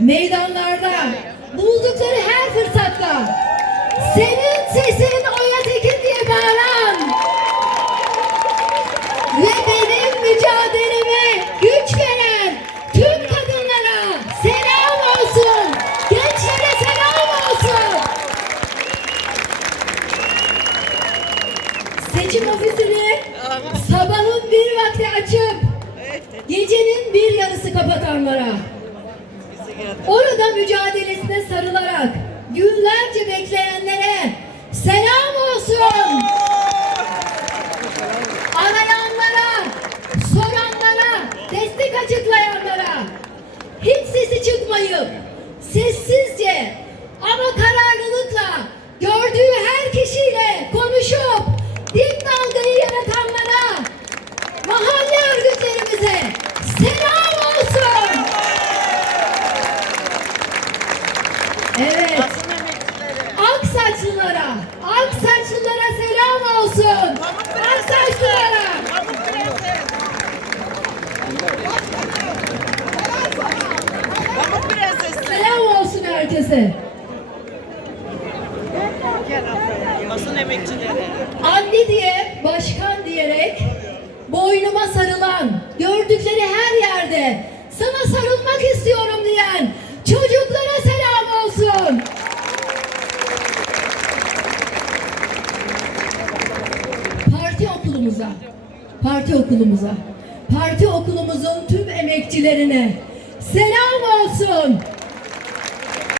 meydanlarda, buldukları her fırsatta senin sesin Oya Tekin diye bağıran ve benim mücadeleme güç veren tüm kadınlara selam olsun. Gençlere selam olsun. Seçim ofisini sabahın bir vakti açıp gecenin bir yarısı kapatanlara orada mücadelesine sarılarak günlerce bekleyenlere selam olsun. Arayanlara, soranlara, destek açıklayanlara, hiç sesi çıkmayıp sessizce saçlılara, ak saçlılara selam olsun. Ak saçlılara. Selam olsun herkese. Basın emekçileri. Anne diye, başkan diyerek boynuma sarılan, gördükleri her yerde sana sarılmak istiyorum diyen çocuklara selam olsun. Parti okulumuza, parti okulumuza, parti okulumuzun tüm emekçilerine selam olsun.